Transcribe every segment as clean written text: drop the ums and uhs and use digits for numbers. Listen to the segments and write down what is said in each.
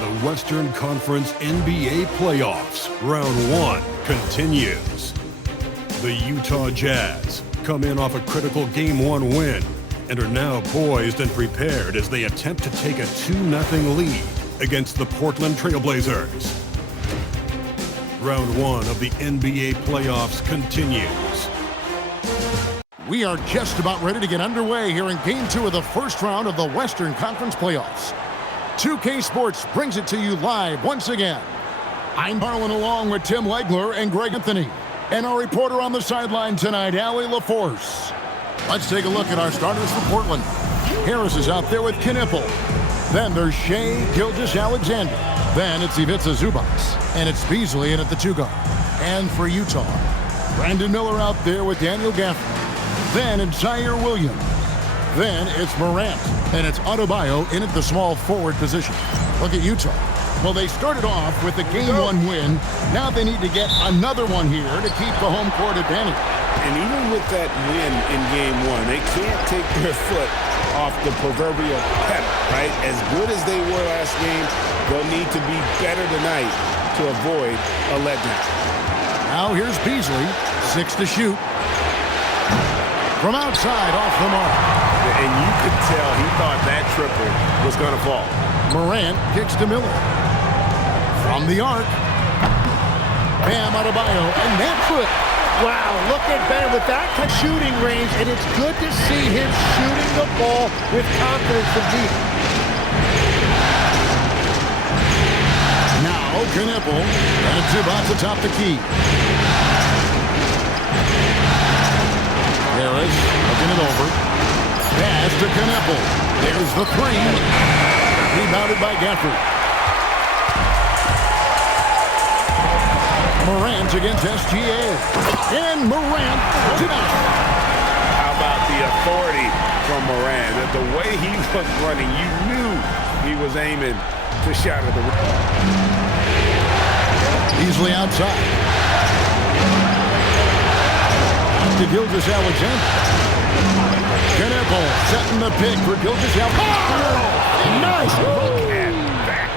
The Western Conference NBA Playoffs, Round 1, continues. The Utah Jazz come in off a critical Game 1 win and are now poised and prepared as they attempt to take a 2-0 lead against the Portland Trailblazers. Round 1 of the NBA Playoffs continues. We are just about ready to get underway here in Game 2 of the first round of the Western Conference Playoffs. 2K Sports brings it to you live once again. I'm Harlan along with Tim Legler and Greg Anthony. And our reporter on the sideline tonight, Allie LaForce. Let's take a look at our starters for Portland. Harris is out there with Knipple. Then there's Shai Gilgeous-Alexander. Then it's Ivica Zubac. And it's Beasley in at the 2 guard. And for Utah, Brandon Miller out there with Daniel Gafford. Then it's Zaire Williams. Then it's Morant, and it's Adebayo in at the small forward position. Look at Utah. Well, they started off with a Game 1 win. Now they need to get another one here to keep the home court advantage. And even with that win in Game 1, they can't take their foot off the proverbial pedal, right? As good as they were last game, they'll need to be better tonight to avoid a letdown. Now here's Beasley, 6 to shoot. From outside, off the mark. And you could tell he thought that triple was going to fall. Morant kicks to Miller. From the arc. Bam Adebayo, and that's it. Wow, look at Bam with that shooting range, and it's good to see him shooting the ball with confidence from deep. Now, Knipple, and it's Zubac atop the key. Harris looking it over. Pass to Knipple. There's the 3. Rebounded by Gafford. Morant against SGA. And Morant tonight. How about the authority from Morant? The way he was running, you knew he was aiming to shatter the rim. Easily outside. To Gilgeous-Alexander. Knipple setting the pick for Gilgeous-Alexander. Oh, nice look at that.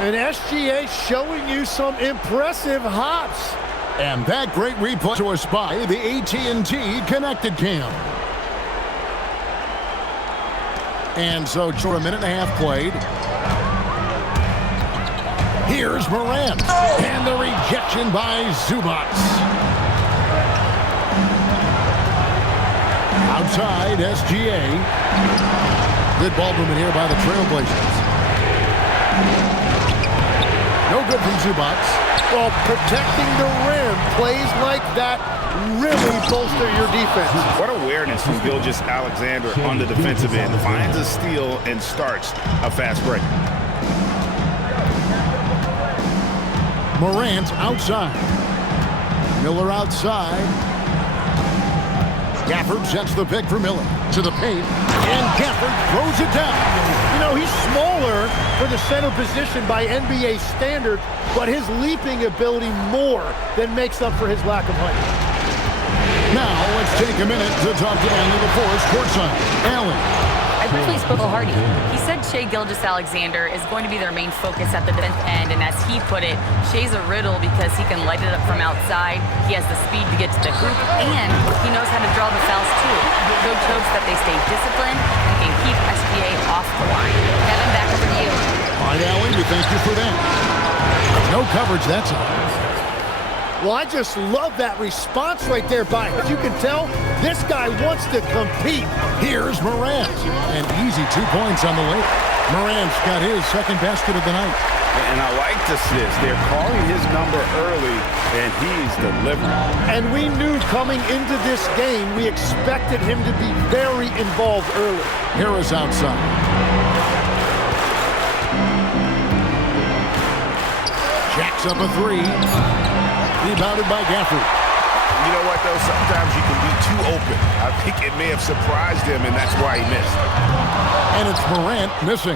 And SGA showing you some impressive hops. And that great replay to us by the AT&T Connected Cam. And so short a minute and a half played. Here's Morant. And the rejection by Zubac. Outside, SGA. Good ball movement here by the Trailblazers. No good from Zubac. Well, protecting the rim, plays like that really bolster your defense. What awareness from Gilgeous-Alexander on the defensive end. Finds a steal and starts a fast break. Morant outside. Miller outside. Gafford sets the pick for Miller to the paint, and Gafford throws it down. You know, he's smaller for the center position by NBA standards, but his leaping ability more than makes up for his lack of height. Now, let's take a minute to talk to Allie LaForce courtside. Allie. I briefly spoke to Hardy. He said Shai Gilgeous-Alexander is going to be their main focus at the defense end, and as he put it, Shai's a riddle because he can light it up from outside, he has the speed to get to the hoop, and he knows how to draw the fouls too. Coach hopes that they stay disciplined and can keep SGA off the line. Kevin, back over to you. All right, Allie, we thank you for that. No coverage, that's it. Well, I just love that response right there by him. As you can tell, this guy wants to compete. Here's Morant. An easy 2 points on the way. Morant's got his second basket of the night. And I like this. They're calling his number early, and he's delivering. And we knew coming into this game, we expected him to be very involved early. Harris outside. Jacks up a 3. Rebounded by Gafford. You know what, though? Sometimes you can be too open. I think it may have surprised him, and that's why he missed. And it's Morant missing.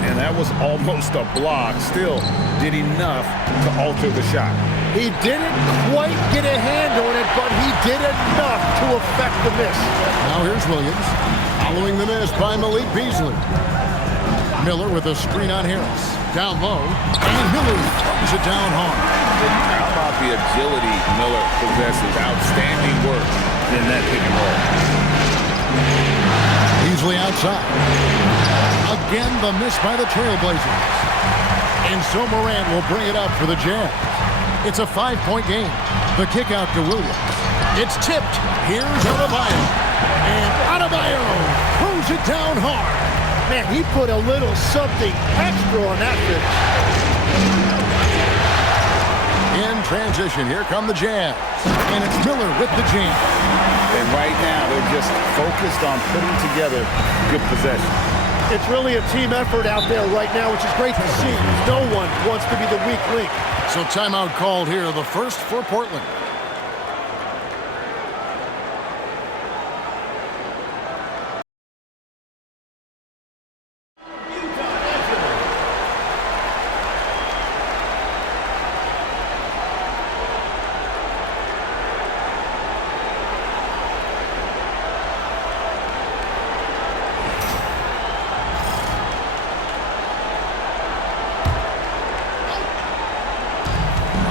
And that was almost a block. Still did enough to alter the shot. He didn't quite get a hand on it, but he did enough to affect the miss. Now here's Williams. Following the miss by Malik Beasley. Miller with a screen on Harris. Down low, and Miller throws it down hard. How about the agility Miller possesses? Outstanding work in that pick and roll. Beasley outside. Again, the miss by the Trailblazers. And so Morant will bring it up for the Jazz. It's a 5-point game. The kick out to Williams. It's tipped. Here's Adebayo. And Adebayo throws it down hard. Man, he put a little something extra on that finish. In transition, here come the Jazz. And it's Miller with the jam. And right now, they're just focused on putting together good possession. It's really a team effort out there right now, which is great to see. No one wants to be the weak link. So timeout called here, the first for Portland.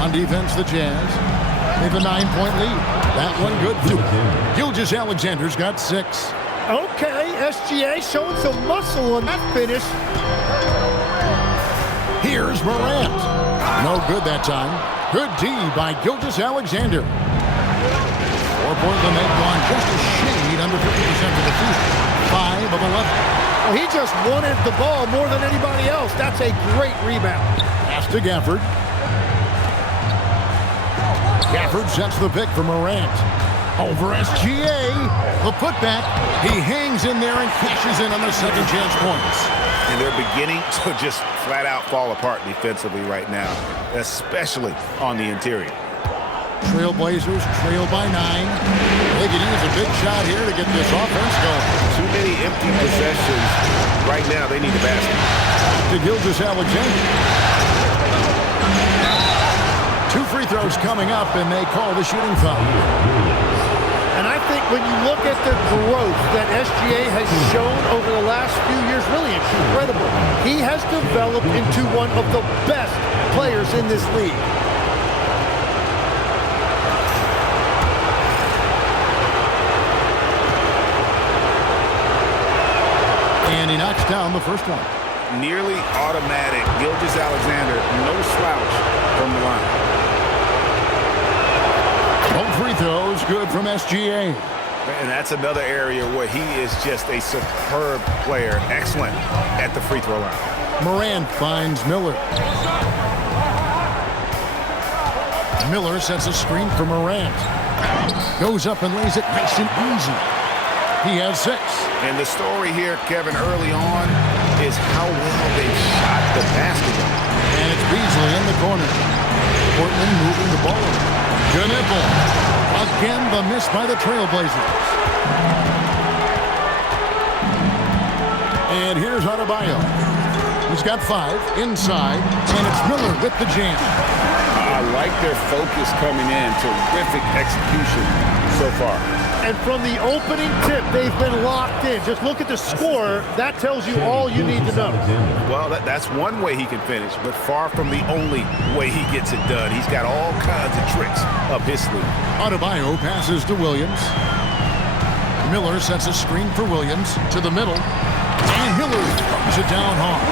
On defense, the Jazz. They have a 9-point lead. That one good for them. Gilgeous-Alexander's got 6. Okay, SGA showing some muscle on that finish. Here's Morant. No good that time. Good D by Gilgeous-Alexander. For Portland, they've gone just a shade under 50% of the field. 5 of 11. Well, he just wanted the ball more than anybody else. That's a great rebound. Pass to Gafford. Gafford sets the pick for Morant. Over SGA. The putback. He hangs in there and cashes in on the second chance points. And they're beginning to just flat out fall apart defensively right now, especially on the interior. Trailblazers trail by 9. They could use a big shot here to get this offense going. Too many empty possessions. Right now, they need a basket. To Gilgeous-Alexander. 2 free throws coming up, and they call the shooting foul. And I think when you look at the growth that SGA has shown over the last few years, really incredible. He has developed into one of the best players in this league. And he knocks down the first one. Nearly automatic. Gilgeous-Alexander, no slouch from the line. Both free throws good from SGA. And that's another area where he is just a superb player. Excellent at the free throw line. Morant finds Miller. Miller sets a screen for Morant. Goes up and lays it nice and easy. He has 6. And the story here, Kevin, early on is how well they shot the basketball. And it's Beasley in the corner. Portland moving the ball around. Gnipple. Again, the miss by the Trailblazers. And here's Adebayo. He's got 5 inside, and it's Miller with the jam. I like their focus coming in. Terrific execution so far. And from the opening tip, they've been locked in. Just look at the score. That tells you all you need to know. Well, that's one way he can finish, but far from the only way he gets it done. He's got all kinds of tricks up his sleeve. Adebayo passes to Williams. Miller sets a screen for Williams to the middle. And Miller throws it down hard.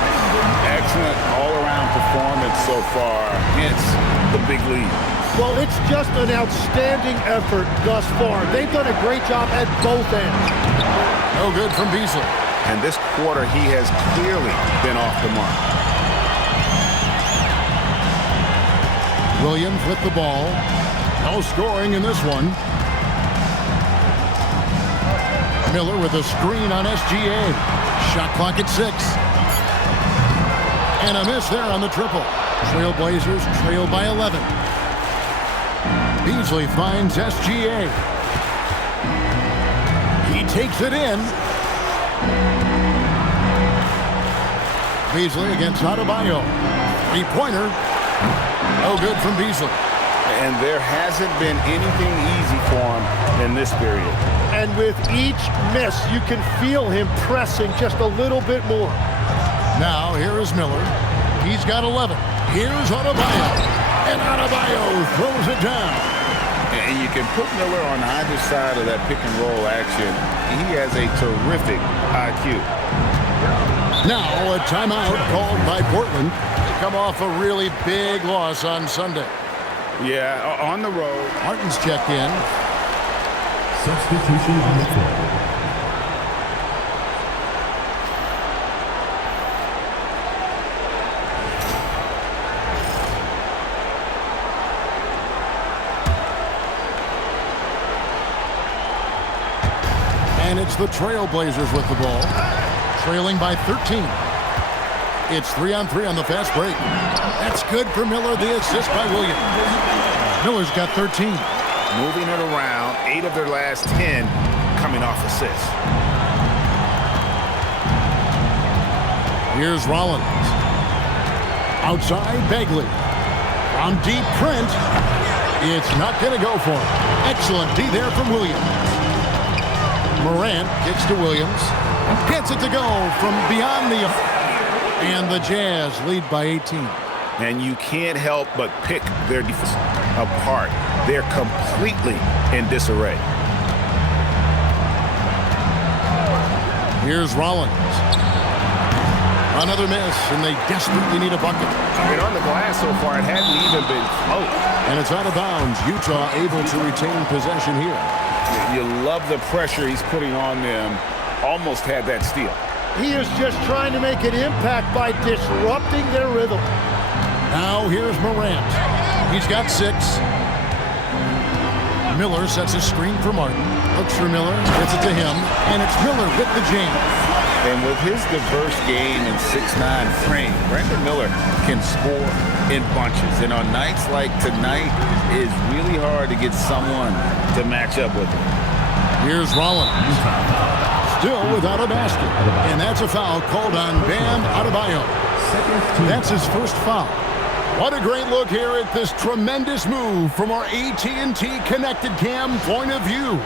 Excellent all-around performance so far. Hence the big lead. Well, it's just an outstanding effort thus far. They've done a great job at both ends. No good from Beasley. And this quarter, he has clearly been off the mark. Williams with the ball. No scoring in this one. Miller with a screen on SGA. Shot clock at 6. And a miss there on the triple. Trailblazers trail by 11. Beasley finds SGA. He takes it in. Beasley against Adebayo. 3-pointer. No good from Beasley. And there hasn't been anything easy for him in this period. And with each miss, you can feel him pressing just a little bit more. Now here is Miller. He's got 11. Here's Adebayo. And Adebayo throws it down. And you can put Miller on either side of that pick and roll action. He has a terrific IQ. Now a timeout called by Portland. They come off a really big loss on Sunday. Yeah, on the road. Martin's checked in. Substitution on the floor. And it's the Trailblazers with the ball, trailing by 13. It's 3-on-3 on the fast break. That's good for Miller, the assist by Williams. Miller's got 13. Moving it around, 8 of their last 10 coming off assists. Here's Rollins. Outside, Bagley. On deep, Trent. It's not going to go for him. Excellent D there from Williams. Morant kicks to Williams. Gets it to go from beyond the... And the Jazz lead by 18. And you can't help but pick their defense apart. They're completely in disarray. Here's Rollins. Another miss, and they desperately need a bucket. And on the glass so far, it hadn't even been close. And it's out of bounds. Utah able to retain possession here. You love the pressure he's putting on them. Almost had that steal. He is just trying to make an impact by disrupting their rhythm. Now here's Morant. He's got 6. Miller sets a screen for Martin. Looks for Miller, gets it to him, and it's Miller with the jam. And with his diverse game and 6'9" frame, Brandon Miller can score in bunches. And on nights like tonight, it's really hard to get someone to match up with him. Here's Rollins. Still without a basket. And that's a foul called on Bam Adebayo. That's his first foul. What a great look here at this tremendous move from our AT&T Connected Cam point of view.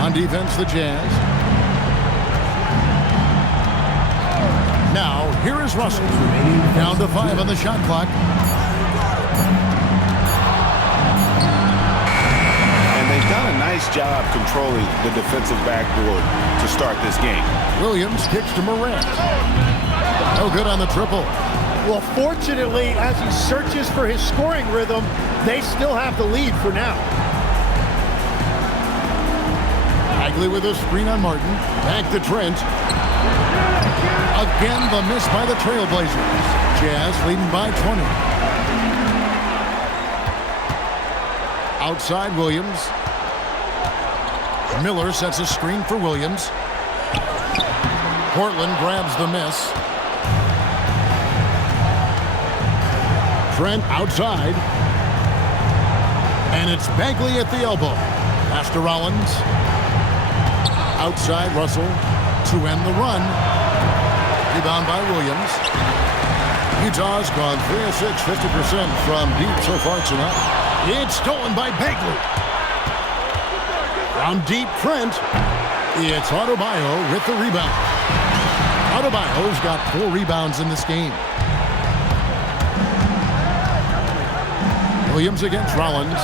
On defense, the Jazz. Now, here is Russell. Down to 5 on the shot clock. They've done a nice job controlling the defensive backboard to start this game. Williams kicks to Morant. No good on the triple. Well, fortunately, as he searches for his scoring rhythm, they still have the lead for now. Bagley with a screen on Martin. Back to Trent. Again, the miss by the Trailblazers. Jazz leading by 20. Outside Williams. Miller sets a screen for Williams. Portland grabs the miss. Trent outside. And it's Bagley at the elbow. Pass to Rollins. Outside Russell to end the run. Rebound by Williams. Utah's gone 3 of 6, 50% from deep so far tonight. It's stolen by Bagley. From deep, Trent. It's Adebayo with the rebound. Adebayo's got 4 rebounds in this game. Williams against Rollins.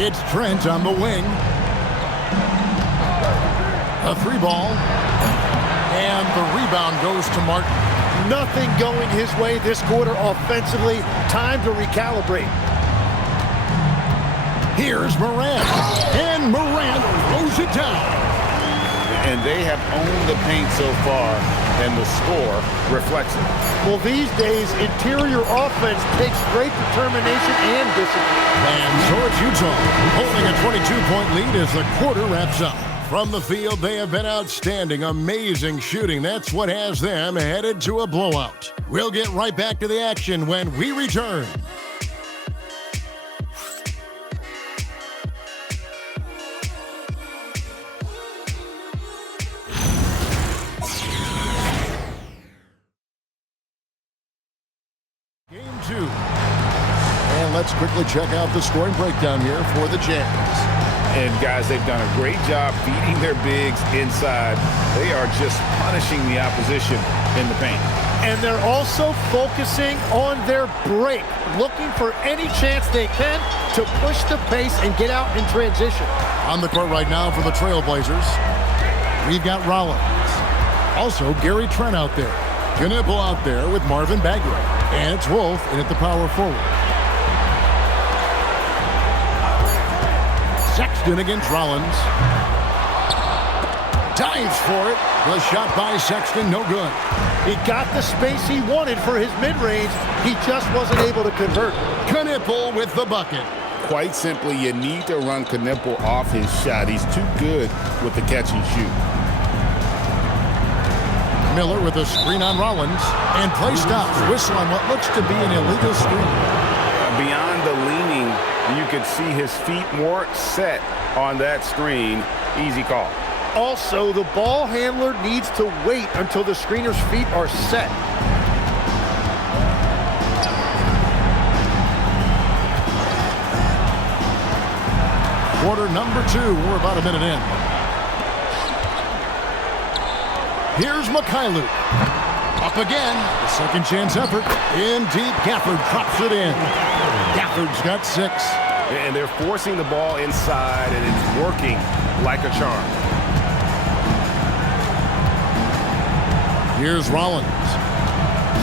It's Trent on the wing. A 3-ball. And the rebound goes to Martin. Nothing going his way this quarter offensively. Time to recalibrate. Here's Morant. And Morant throws it down. And they have owned the paint so far, and the score reflects it. Well, these days, interior offense takes great determination and discipline. And so it's Utah holding a 22-point lead as the quarter wraps up. From the field, they have been outstanding. Amazing shooting. That's what has them headed to a blowout. We'll get right back to the action when we return. Game 2. And let's Let's quickly check out the scoring breakdown here for the Jazz. And, guys, they've done a great job feeding their bigs inside. They are just punishing the opposition in the paint. And they're also focusing on their break, looking for any chance they can to push the pace and get out in transition. On the court right now for the Trailblazers, we've got Rollins. Also, Gary Trent out there. Knipple out there with Marvin Bagley. And it's Wolf in at the power forward. Sexton against Rollins. Dives for it. The shot by Sexton, no good. He got the space he wanted for his mid-range. He just wasn't able to convert. Knipple with the bucket. Quite simply, you need to run Knipple off his shot. He's too good with the catch and shoot. Miller with a screen on Rollins. And play stops. Whistle on what looks to be an illegal screen. Beyond the leaning, you could see his feet more set on that screen. Easy call. Also, the ball handler needs to wait until the screener's feet are set. Quarter number 2. We're about a minute in. Here's Mikhailuk. Up again. The second chance effort. In deep. Gafford drops it in. Gafford's got 6. And they're forcing the ball inside, and it's working like a charm. Here's Rollins.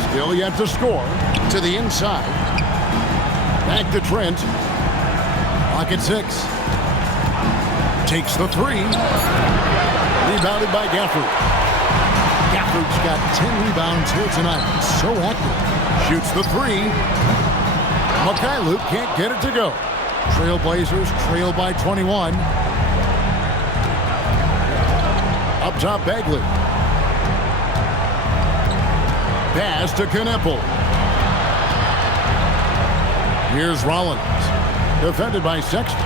Still yet to score. To the inside. Back to Trent. Clock at 6. Takes the 3. Rebounded by Gafford. Gafford's got 10 rebounds here tonight. So active. Shoots the 3. Mikhailuk can't get it to go. Trailblazers trail by 21. Up top, Bagley. Pass to Knipple. Here's Rollins. Defended by Sexton.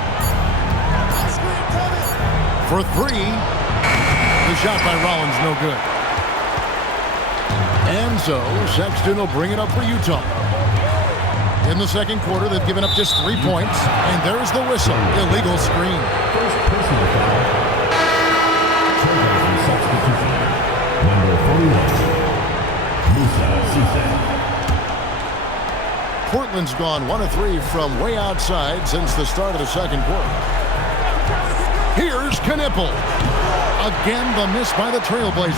For 3. The shot by Rollins, no good. And so, Sexton will bring it up for Utah. In the second quarter, they've given up just 3 points. And there's the whistle. Illegal screen. First personal foul. Trailblazers substitution. Number 41. Portland's gone 1 of 3 from way outside since the start of the second quarter. Here's Knipple. Again, the miss by the Trailblazers.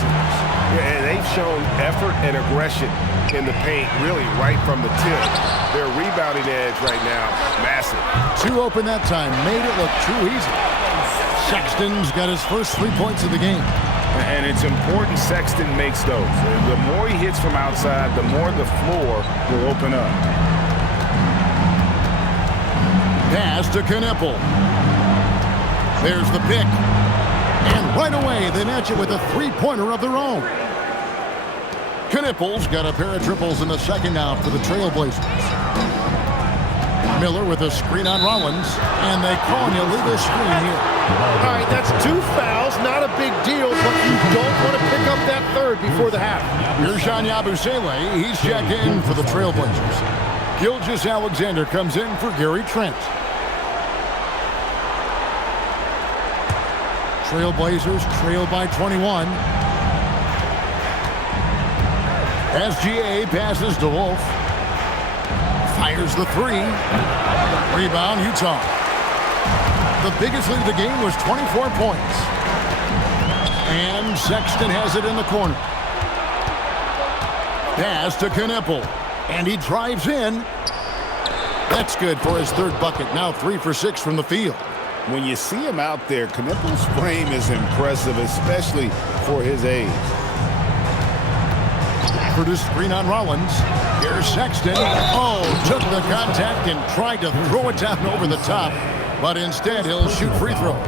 Yeah, and they've shown effort and aggression in the paint, really right from the tip. Their rebounding edge right now, massive. 2 open that time, made it look too easy. Sexton's got his first 3 points of the game. And it's important Sexton makes those. The more he hits from outside, the more the floor will open up. Pass to Knipple. There's the pick. And right away, they match it with a 3-pointer of their own. Knipple's got a pair of triples in the second now for the Trailblazers. Miller with a screen on Rollins. And they call an illegal screen here. All right, that's 2 fouls, not a big deal, but you don't want to pick up that third before the half. Here's Jean Yabusele. He's checked in for the Trailblazers. Gilgeous Alexander comes in for Gary Trent. Trailblazers trail by 21. SGA passes to Wolf. Fires the 3. Rebound, Utah. The biggest lead of the game was 24 points. And Sexton has it in the corner. Pass to Knipple. And he drives in. That's good for his 3rd bucket. Now 3 for 6 from the field. When you see him out there, Knipple's frame is impressive, especially for his age. For the screen on Rollins. Here's Sexton. Oh, took the contact and tried to throw it down over the top. But instead, he'll shoot free throws.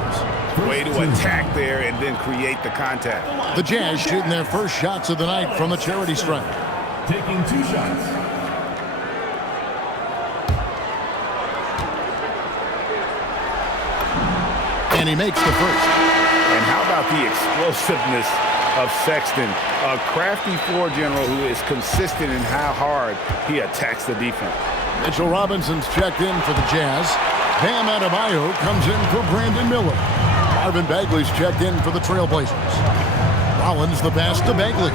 Way to attack there and then create the contact. The Jazz shooting their first shots of the night from the charity stripe. Taking 2 shots. And he makes the first. And how about the explosiveness of Sexton, a crafty floor general who is consistent in how hard he attacks the defense. Mitchell Robinson's checked in for the Jazz. Bam Adebayo comes in for Brandon Miller. Marvin Bagley's checked in for the Trailblazers. Rollins the pass to Bagley.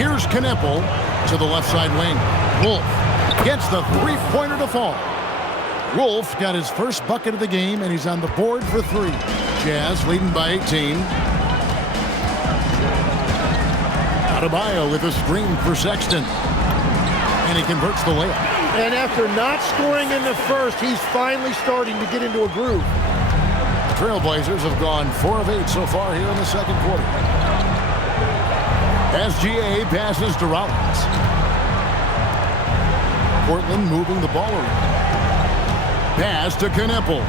Here's Kneppel to the left side wing. Wolf gets the three-pointer to fall. Wolf got his first bucket of the game, and he's on the board for 3. Jazz leading by 18. Adebayo with a screen for Sexton. And he converts the layup. And after not scoring in the first, he's finally starting to get into a groove. The Trailblazers have gone 4 of 8 so far here in the second quarter. SGA passes to Rollins. Portland moving the ball around. Pass to Kneppel.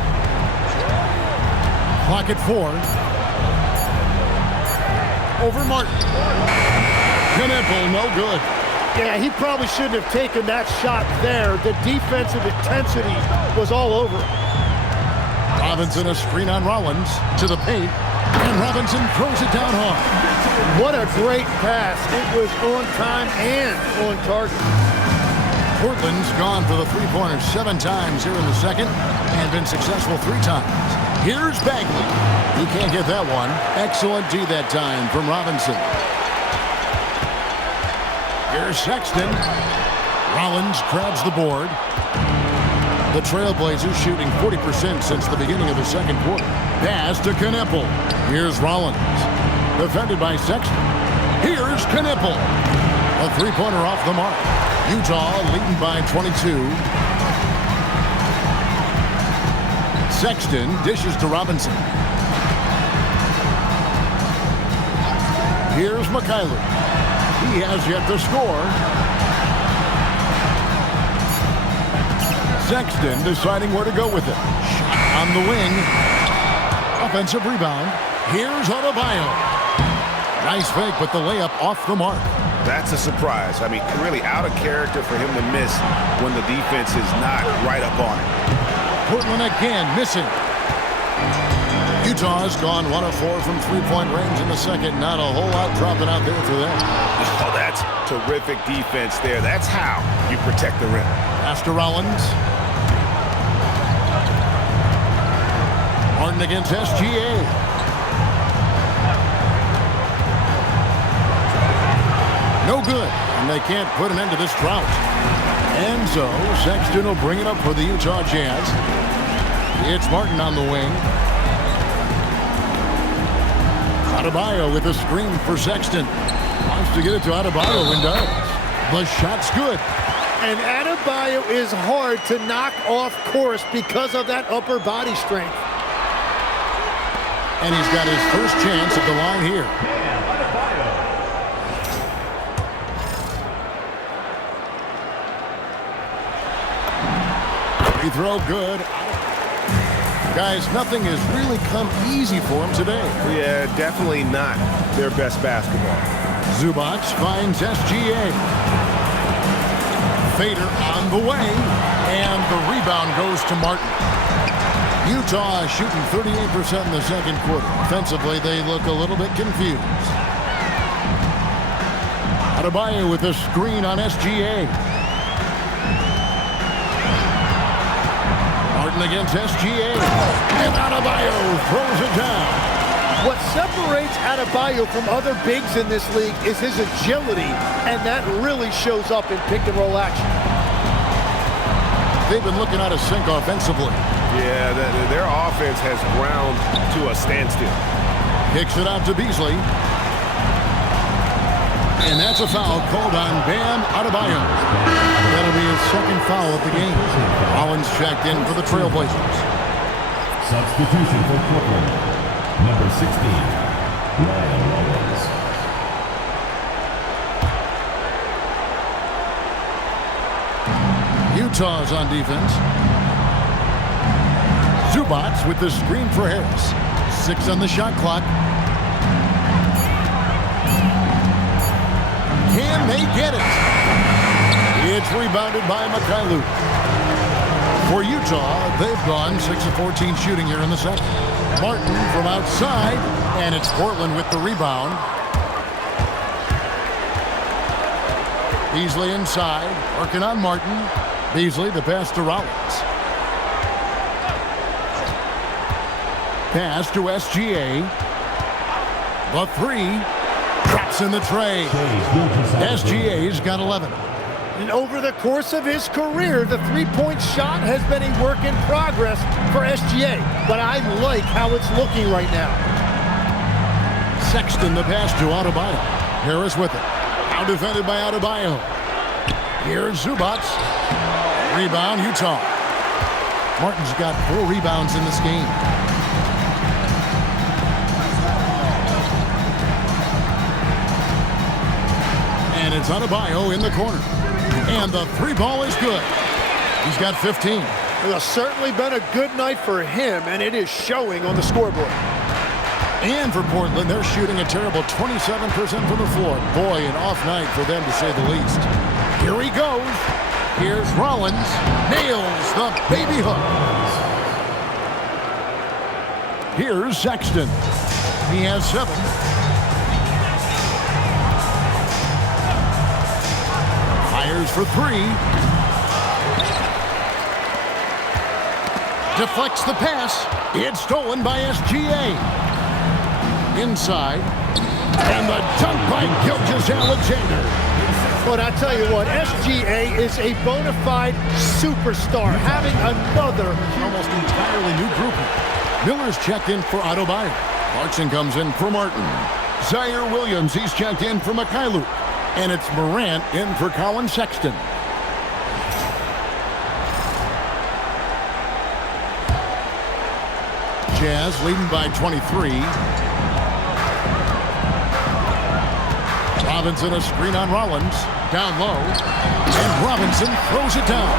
Clock at 4. Over Martin. Kneppel, no good. Yeah, he probably shouldn't have taken that shot there. The defensive intensity was all over him. Robinson a screen on Rollins to the paint. And Robinson throws it down hard. What a great pass. It was on time and on target. Portland's gone for the three-pointer 7 times here in the second and been successful 3 times. Here's Bagley. He can't get that one. Excellent D that time from Robinson. Here's Sexton. Rollins grabs the board. The Trailblazers shooting 40% since the beginning of the second quarter. Pass to Kneppel. Here's Rollins. Defended by Sexton. Here's Kneppel. A three-pointer off the mark. Utah leading by 22. Sexton dishes to Robinson. Here's Mikhailuk. He has yet to score. Sexton deciding where to go with it. Shot on the wing. Offensive rebound. Here's Adebayo. Nice fake, but the layup off the mark. That's a surprise. I mean, really out of character for him to miss when the defense is not right up on it. Portland again missing. Utah's gone 1 of 4 from three-point range in the second. Not a whole lot dropping out there for them. Oh, that's terrific defense there. That's how you protect the rim. Pass to Rollins. Martin against SGA. No good, and they can't put an end to this drought. And so Sexton will bring it up for the Utah Jazz. It's Martin on the wing. Adebayo with a screen for Sexton. Wants to get it to Adebayo and does. The shot's good. And Adebayo is hard to knock off course because of that upper body strength. And he's got his first chance at the line here. Free throw good. Guys, nothing has really come easy for him today. Yeah, definitely not their best basketball. Zubac finds SGA. Fader on the way, and the rebound goes to Martin. Utah shooting 38% in the second quarter. Offensively, they look a little bit confused. Adebayo with a screen on SGA. Martin against SGA. And Adebayo throws it down. What separates Adebayo from other bigs in this league is his agility, and that really shows up in pick-and-roll action. They've been looking out of sync offensively. Yeah, their offense has ground to a standstill. Kicks it out to Beasley. And that's a foul called on Bam Adebayo. That'll be his second foul of the game. Rollins checked in for the Trailblazers. Substitution for Portland. Number 16, Ryan Rollins. Utah's on defense. Zubac with the screen for Harris. 6 on the shot clock. Can they get it? It's rebounded by Mikhailuk. For Utah, they've gone 6 of 14 shooting here in the second. Martin from outside, and it's Portland with the rebound. Beasley inside, working on Martin. Beasley, the pass to Rollins. Pass to SGA. The three. Drops in the tray. SGA's got 11. And over the course of his career, the three-point shot has been a work in progress for SGA. But I like how it's looking right now. Sexton, the pass to Adebayo. Harris with it. Now defended by Adebayo. Here's Zubac. Rebound, Utah. Martin's got 4 rebounds in this game. And it's Adebayo in the corner. And the 3-ball is good. He's got 15. It has certainly been a good night for him, and it is showing on the scoreboard. And for Portland, they're shooting a terrible 27% from the floor. Boy, an off night for them, to say the least. Here he goes. Here's Rollins. Nails the baby hook. Here's Sexton. He has 7. Fires for 3. Deflects the pass. It's stolen by SGA. Inside. And the dunk by Gilgeous-Alexander. But I tell you what, SGA is a bona fide superstar, having another Almost entirely new grouping. Miller's checked in for Adebayo. Clarkson comes in for Martin. Zaire Williams, he's checked in for Mikhailuk. And it's Morant in for Colin Sexton. Jazz leading by 23. Robinson, a screen on Rollins. Down low. And Robinson throws it down.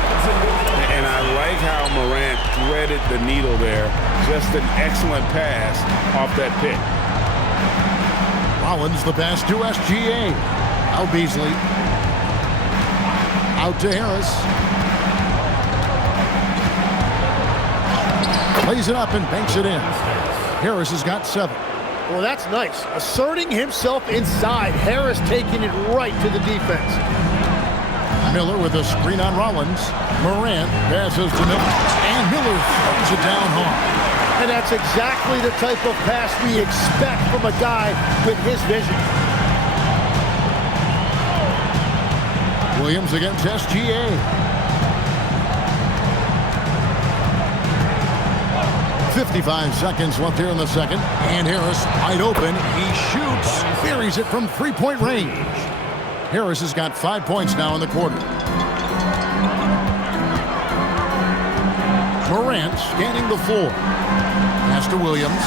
And I like how Morant threaded the needle there. Just an excellent pass off that pick. Rollins, the pass to SGA. Out Beasley. Out to Harris. Plays it up and banks it in. Harris has got 7. Well, that's nice. Asserting himself inside. Harris taking it right to the defense. Miller with a screen on Rollins. Morant passes to Miller. And Miller throws it down hard. And that's exactly the type of pass we expect from a guy with his vision. Williams against SGA. .55 seconds left here in the second. And Harris wide open. He shoots. Buries it from 3-point range. Harris has got 5 points now in the quarter. Morant scanning the floor. Pass to Williams.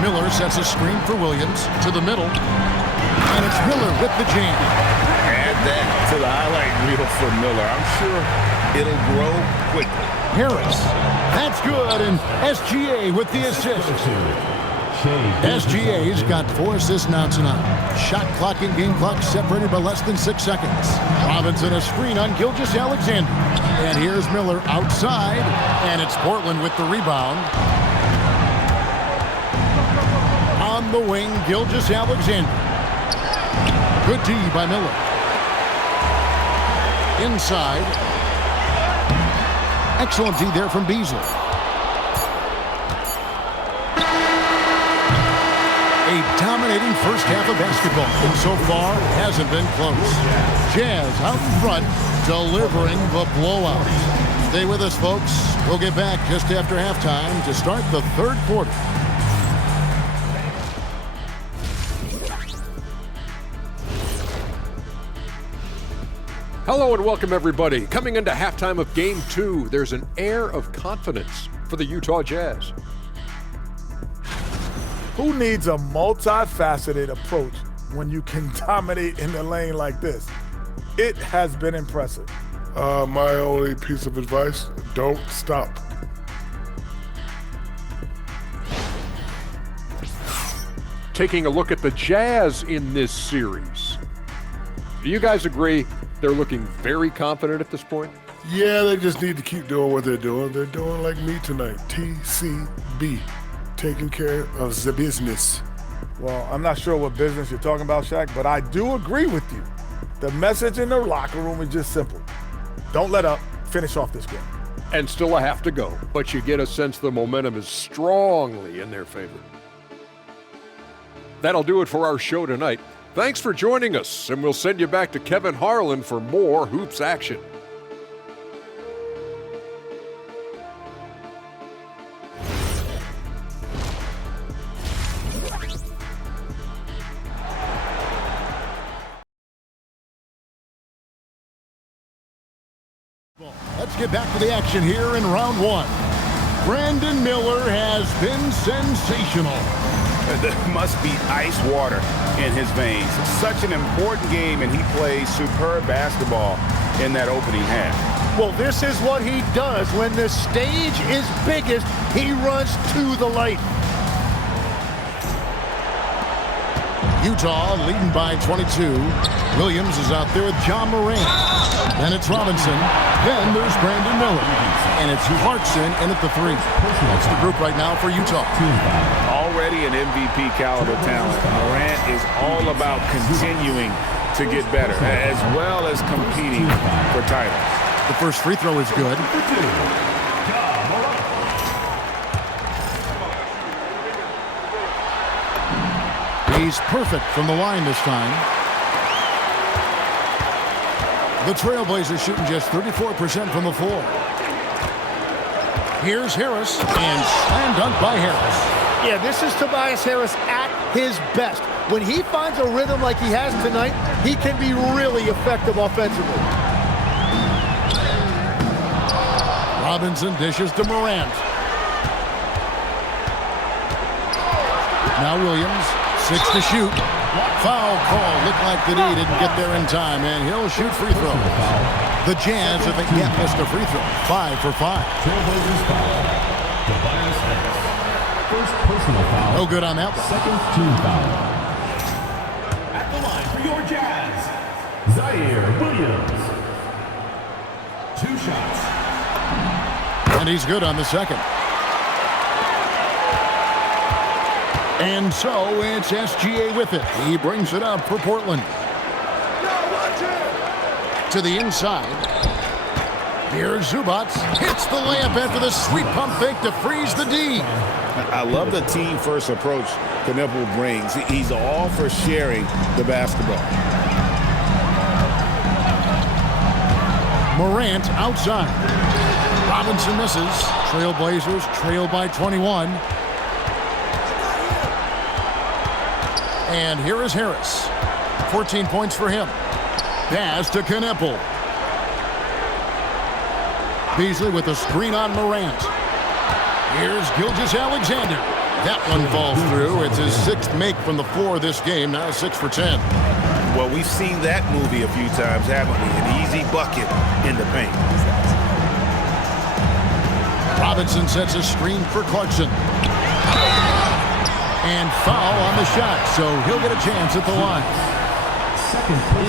Miller sets a screen for Williams to the middle. And it's Miller with the jam. Add that to the highlight reel for Miller. I'm sure it'll grow quickly. Harris. That's good. And SGA with the assist. SGA's got 4 assists now tonight. Shot clock and game clock separated by less than 6 seconds. Robinson a screen on Gilgeous-Alexander. And here's Miller outside. And it's Portland with the rebound. On the wing, Gilgeous-Alexander. Good D by Miller. Inside. Excellent D there from Beasley. A dominating first half of basketball, and so far hasn't been close. Jazz out in front, delivering the blowout. Stay with us, folks. We'll get back just after halftime to start the third quarter. Hello and welcome, everybody. Coming into halftime of Game 2, there's an air of confidence for the Utah Jazz. Who needs a multifaceted approach when you can dominate in the lane like this? It has been impressive. My only piece of advice, don't stop. Taking a look at the Jazz in this series. Do you guys agree they're looking very confident at this point? Yeah, they just need to keep doing what they're doing. They're doing like me tonight. TCB. Taking care of the business. Well, I'm not sure what business you're talking about, Shaq, but I do agree with you. The message in the locker room is just simple. Don't let up. Finish off this game. And still a half to go, but you get a sense the momentum is strongly in their favor. That'll do it for our show tonight. Thanks for joining us, and we'll send you back to Kevin Harlan for more hoops action. Let's get back to the action here in round one. Brandon Miller has been sensational. There must be ice water in his veins. Such an important game, and he plays superb basketball in that opening half. Well, this is what he does. When the stage is biggest, he runs to the light. Utah leading by 22. Williams is out there with John Morant. Then it's Robinson. Then there's Brandon Miller. And it's Clarkson in at the three. That's the group right now for Utah. Already an MVP caliber talent. Morant is all about continuing to get better, as well as competing for titles. The first free throw is good. He's perfect from the line this time. The Trailblazers shooting just 34% from the floor. Here's Harris, and slam dunk by Harris. Yeah, this is Tobias Harris at his best. When he finds a rhythm like he has tonight, he can be really effective offensively. Robinson dishes to Morant. Now Williams, 6 to shoot. Foul call. Looked like the D didn't get there in time, and he'll shoot free throws. The Jazz have again missed a free throw. 5 for 5. Trailblazers foul. Tobias Harris. First personal foul. No good on that one. Second team foul. At the line for your Jazz, Zaire Williams. 2 shots. And he's good on the second. And so it's SGA with it. He brings it up for Portland. To the inside. Here's Zubac. Hits the layup after the sweet pump fake to freeze the D. I love the team-first approach Knipple brings. He's all for sharing the basketball. Morant outside. Robinson misses. Trailblazers trail by 21. And here is Harris. 14 points for him. Pass to Knipple. Beasley with a screen on Morant. Here's Gilgeous-Alexander. That one falls through. It's his 6th make from the floor this game. Now 6 for 10. Well, we've seen that movie a few times, haven't we? An easy bucket in the paint. Robinson sets a screen for Clarkson. And foul on the shot, so he'll get a chance at the line.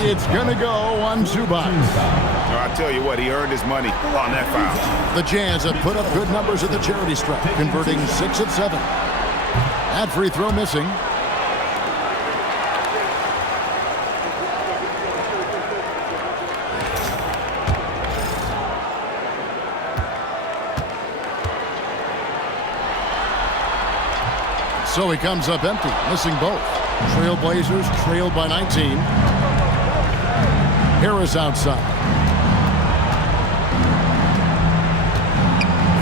It's going to go on Zubac. I tell you what, he earned his money on that foul. The Jazz have put up good numbers at the charity stripe, converting 6 of 7. That free throw missing. So he comes up empty, missing both. Trailblazers trailed by 19. Harris outside.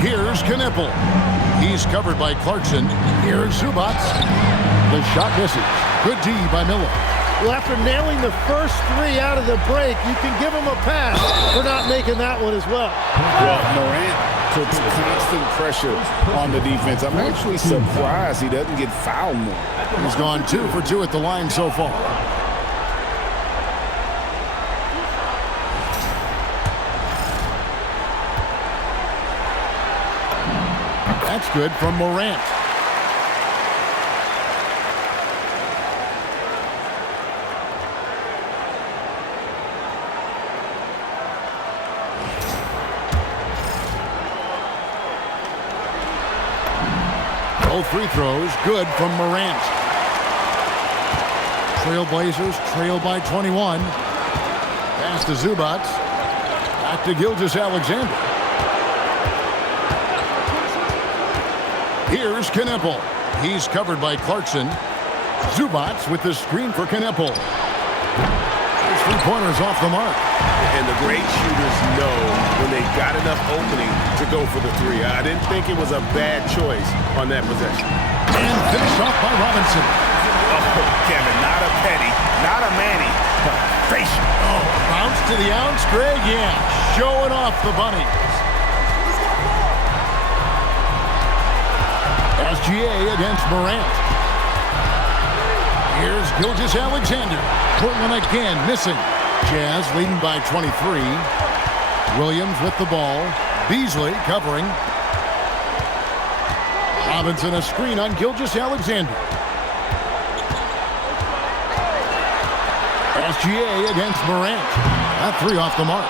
Here's Knipple. He's covered by Clarkson. Here's Zubac. The shot misses. Good D by Miller. Well, after nailing the first 3 out of the break, you can give him a pass for not making that one as well. Well, Morant puts constant pressure on the defense. I'm actually surprised he doesn't get fouled more. He's gone 2 for 2 at the line so far. That's good from Morant. Both free throws good from Morant. Trailblazers trail by 21. Pass to Zubats. Back to Gilgeous-Alexander. Here's Kneppel. He's covered by Clarkson. Zubats with the screen for Kneppel. His three-pointers off the mark. And the great shooters know when they got enough opening to go for the three. I didn't think it was a bad choice on that possession. And finished off by Robinson. Oh, Kevin, not a Petty, not a Manny, but facial. Oh, bounce to the ounce, Greg. Yeah, showing off the bunnies. SGA against Morant. Here's Gilgeous-Alexander. Portland again missing. Jazz leading by 23. Williams with the ball. Beasley covering. Robinson a screen on Gilgeous-Alexander. SGA against Morant. That three off the mark.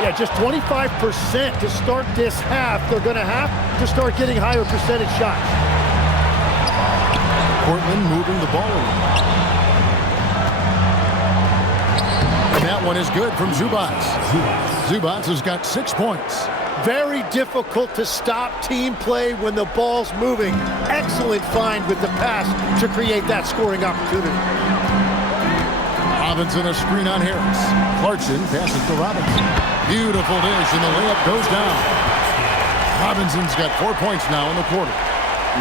Yeah, just 25% to start this half. They're going to have to start getting higher percentage shots. Portland moving the ball around. And that one is good from Zubats. Zubats has got 6 points. Very difficult to stop team play when the ball's moving. Excellent find with the pass to create that scoring opportunity. Robinson a screen on Harris. Clarkson passes to Robinson. Beautiful dish, and the layup goes down. Robinson's got 4 points now in the quarter.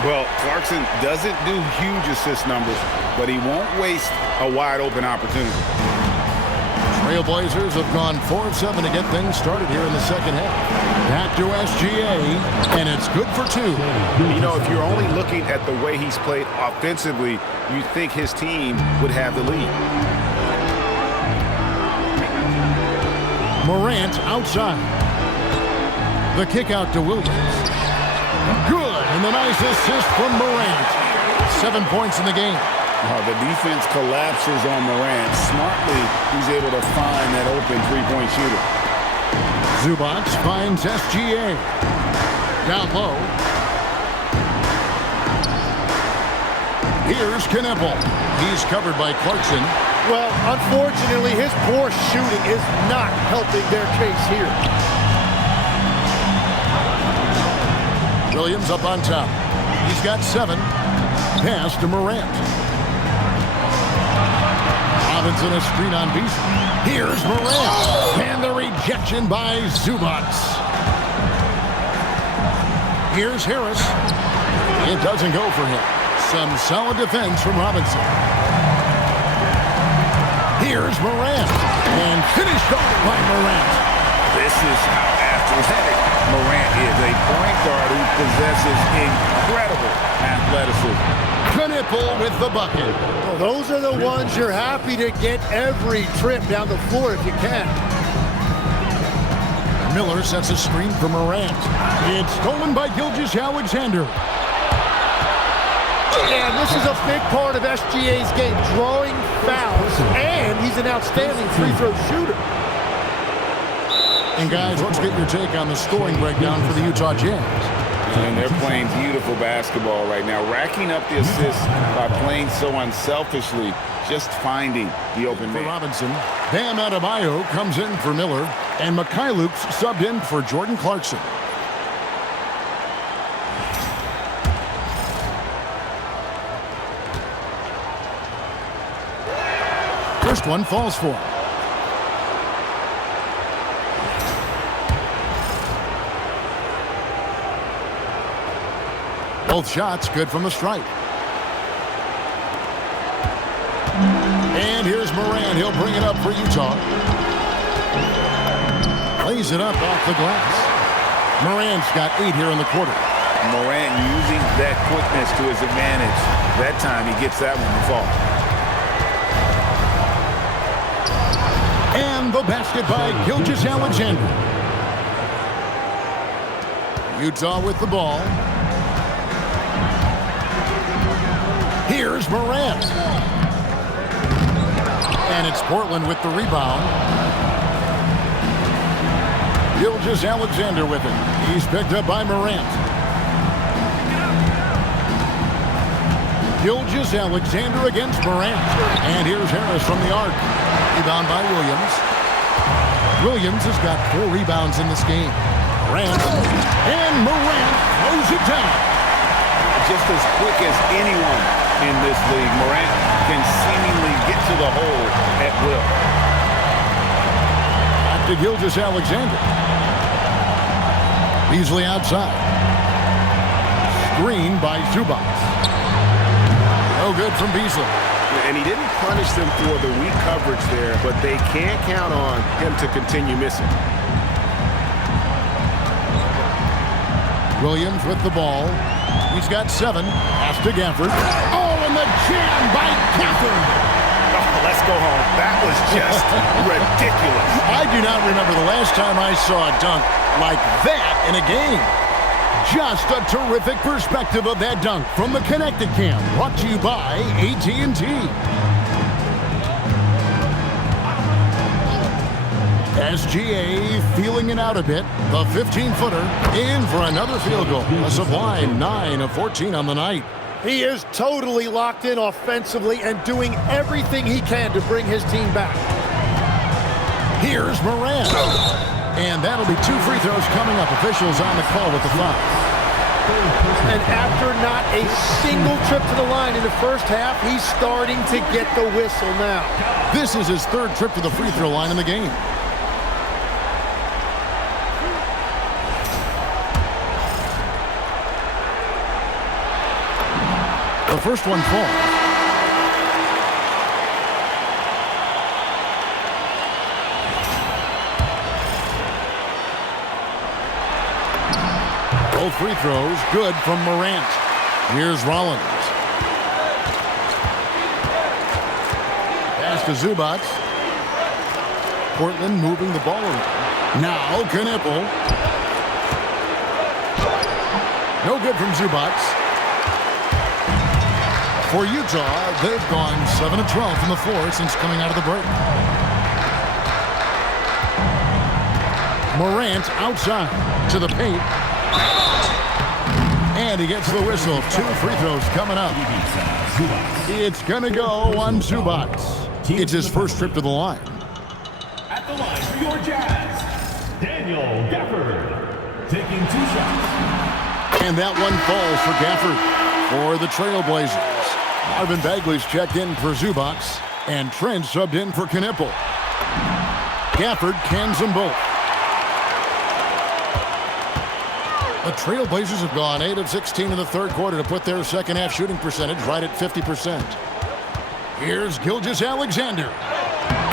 Well, Clarkson doesn't do huge assist numbers, but he won't waste a wide-open opportunity. Trailblazers have gone 4 of 7 to get things started here in the second half. Back to SGA, and it's good for 2. You know, if you're only looking at the way he's played offensively, you'd think his team would have the lead. Morant outside. The kick out to Williams. Good, and the nice assist from Morant. 7 points in the game. The defense collapses on Morant. Smartly, he's able to find that open three-point shooter. Zubats finds SGA. Down low. Here's Kneppel. He's covered by Clarkson. Well, unfortunately, his poor shooting is not helping their case here. Williams up on top. He's got 7. Pass to Morant. Robinson a screen on Beasley. Here's Morant. And the rejection by Zubats. Here's Harris. It doesn't go for him. Some solid defense from Robinson. Here's Morant. And finished off by Morant. This is how athletic Morant is. A point guard who possesses incredible athleticism. Kneppel with the bucket. Well, those are the ones you're happy to get every trip down the floor if you can. Miller sets a screen for Morant. It's stolen by Gilgeous-Alexander. And this is a big part of SGA's game, drawing fouls, and he's an outstanding free throw shooter. And guys, let's get your take on the scoring breakdown for the Utah Jazz. And they're playing beautiful basketball right now, racking up the assists by playing so unselfishly, just finding the open For man. Robinson, Bam Adebayo comes in for Miller, and Mikhailuk's subbed in for Jordan Clarkson. First one falls for him. Both shots good from the stripe. And here's Morant. He'll bring it up for Utah. Lays it up off the glass. Morant's got 8 here in the quarter. Morant using that quickness to his advantage. That time he gets that one to fall. And the basket by Gilgeous-Alexander. Utah with the ball. Here's Morant. And it's Portland with the rebound. Gilgeous-Alexander with it. He's picked up by Morant. Gilgeous Alexander against Morant. And here's Harris from the arc. Rebound by Williams. Williams has got 4 rebounds in this game. Morant. And Morant throws it down. Just as quick as anyone in this league, Morant can seemingly get to the hole at will. Back to Gilgeous Alexander. Beasley outside. Screen by Zubac. No good from Beasley. And he didn't punish them for the weak coverage there, but they can't count on him to continue missing. Williams with the ball. He's got 7. Pass to Gafford. Oh, and the jam by Gafford. Oh, let's go home. That was just ridiculous. I do not remember the last time I saw a dunk like that in a game. Just a terrific perspective of that dunk from the Connected Cam, brought to you by AT&T. SGA feeling it out a bit. The 15-footer in for another field goal. A sublime 9 of 14 on the night. He is totally locked in offensively and doing everything he can to bring his team back. Here's Morant. And that'll be 2 free throws coming up. Officials on the call with the foul. And after not a single trip to the line in the first half, he's starting to get the whistle now. This is his 3rd trip to the free throw line in the game. The first one falls. Both free throws good from Morant. Here's Rollins. Pass to Zubac. Portland moving the ball around. Now Knippel. No good from Zubac. For Utah, they've gone 7 of 12 from the floor since coming out of the break. Morant outside to the paint. And he gets the whistle. 2 free throws coming up. It's going to go on Zubac. It's his first trip to the line. At the line for your Jazz, Daniel Gafford, taking 2 shots. And that one falls for Gafford for the Trailblazers. Marvin Bagley's checked in for Zubac, and Trent subbed in for Knippel. Gafford cans them both. The Trailblazers have gone 8 of 16 in the 3rd quarter to put their second half shooting percentage right at 50%. Here's Gilgeous Alexander.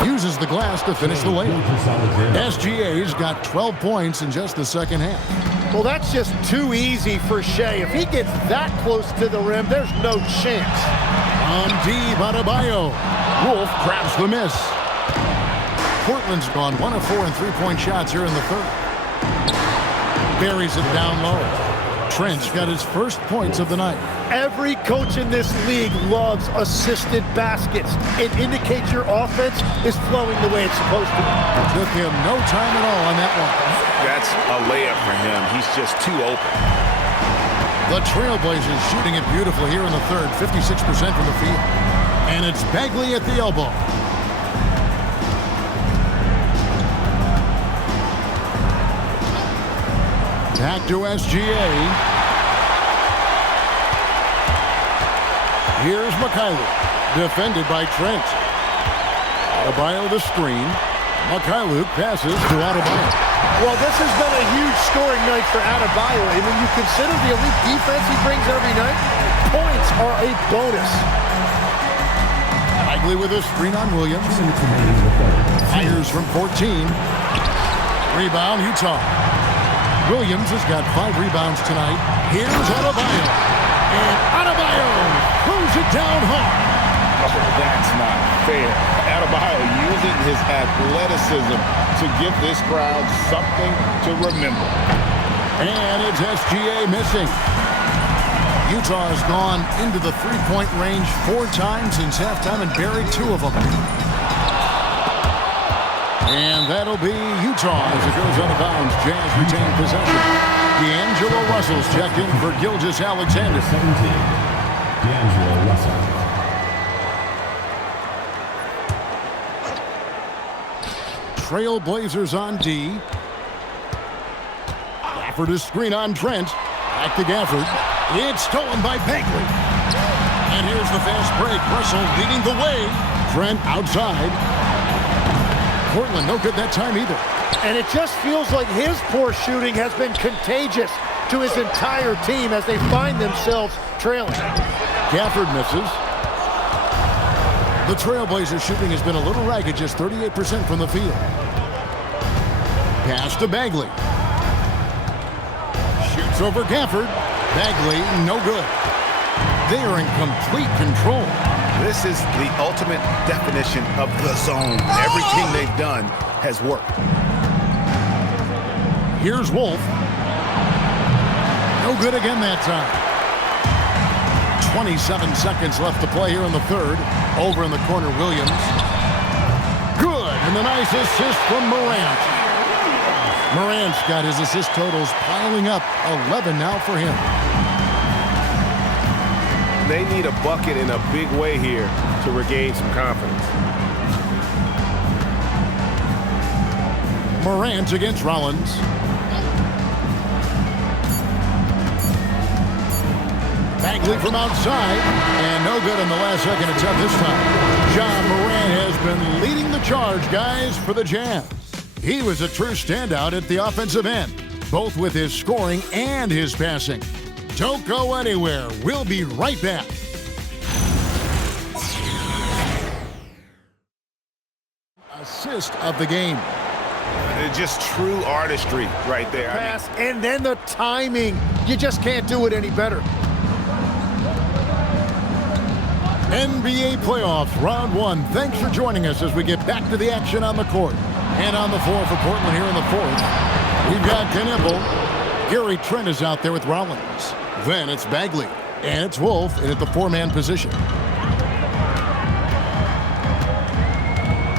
Uses the glass to finish the layup. SGA's got 12 points in just the second half. Well, that's just too easy for Shea. If he gets that close to the rim, there's no chance. On D, Adebayo. Wolf grabs the miss. Portland's gone 1 of 4 in 3-point shots here in the 3rd. Buries it down low. Trent's got his first points of the night. Every coach in this league loves assisted baskets. It indicates your offense is flowing the way it's supposed to. It took him no time at all on that one. That's a layup for him. He's just too open. The Trailblazers shooting it beautifully here in the 3rd, 56% from the field. And it's Bagley at the elbow. Back to SGA. Here's Mikhailuk, defended by Trent. Adebayo the screen. Mikhailuk passes to Adebayo. Well, this has been a huge scoring night for Adebayo, and when you consider the elite defense he brings every night, points are a bonus. Bagley with a screen on Williams. Fires from 14. Rebound, Utah. Williams has got 5 rebounds tonight. Here's Adebayo. And Adebayo throws it down hard. Oh, that's not fair. Adebayo using his athleticism to give this crowd something to remember. And it's SGA missing. Utah has gone into the 3-point range 4 times since halftime and buried 2 of them. And that'll be Utah as it goes out of bounds. Jazz retain possession. D'Angelo Russell's checked in for Gilgeous Alexander. D'Angelo Russell. Trailblazers on D. Gafford is screen on Trent. Back to Gafford. It's stolen by Bagley. And here's the fast break. Russell leading the way. Trent outside. Portland no good that time either. And it just feels like his poor shooting has been contagious to his entire team as they find themselves trailing. Gafford misses. The Trailblazers shooting has been a little ragged, just 38% from the field. Pass to Bagley. Shoots over Gafford. Bagley, no good. They are in complete control. This is the ultimate definition of the zone. Everything they've done has worked. Here's Wolf. No good again that time. 27 seconds left to play here in the third. Over in the corner, Williams. Good, and the nice assist from Morant. Morant's got his assist totals piling up. 11 now for him. They need a bucket in a big way here to regain some confidence. Morant against Rollins. Bagley from outside, and no good in the last second attempt this time. John Morant has been leading the charge, guys, for the Jazz. He was a true standout at the offensive end, both with his scoring and his passing. Don't go anywhere. We'll be right back. Assist of the game. Just true artistry right there. Pass, and then the timing. You just can't do it any better. NBA playoffs, round one. Thanks for joining us as we get back to the action on the court. And on the floor for Portland here in the fourth, we've got Knipple. Gary Trent is out there with Rollins. Then it's Bagley, and it's Wolf in at the four-man position.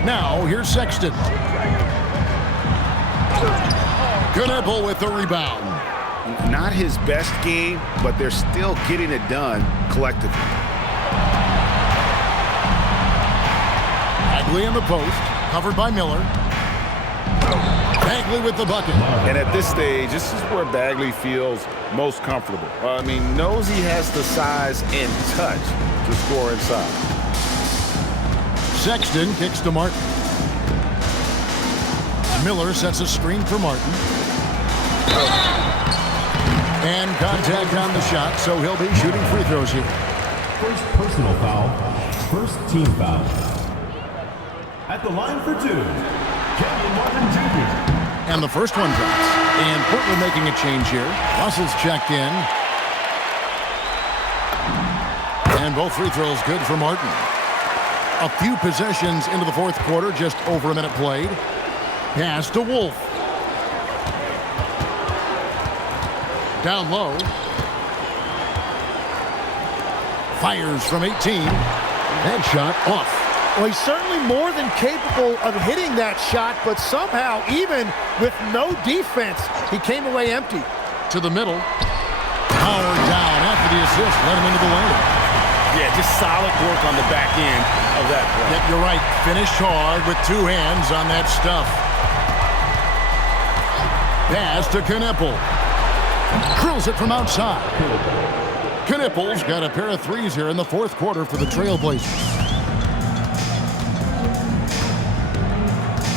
Now, here's Sexton. Knipple with the rebound. Not his best game, but they're still getting it done collectively. Bagley in the post, covered by Miller. Bagley with the bucket. And at this stage, this is where Bagley feels most comfortable. Knows he has the size and touch to score inside. Sexton kicks to Martin. Miller sets a screen for Martin. And contact on the shot, so he'll be shooting free throws here. First personal foul, first team foul. At the line for two, Kevin Martin Jr. And the first one drops. And Portland making a change here. Russell's checked in. And both free throws good for Martin. A few possessions into the fourth quarter, just over a minute played. Pass to Wolf. Down low. Fires from 18. That shot off. Well, he's certainly more than capable of hitting that shot, but somehow, even with no defense, he came away empty. To the middle. Powered down after the assist. Let him into the lane. Yeah, just solid work on the back end of that play. Yep, you're right. Finished hard with two hands on that stuff. Pass to Knipple. Drills it from outside. Knipple's got a pair of threes here in the fourth quarter for the Trailblazers.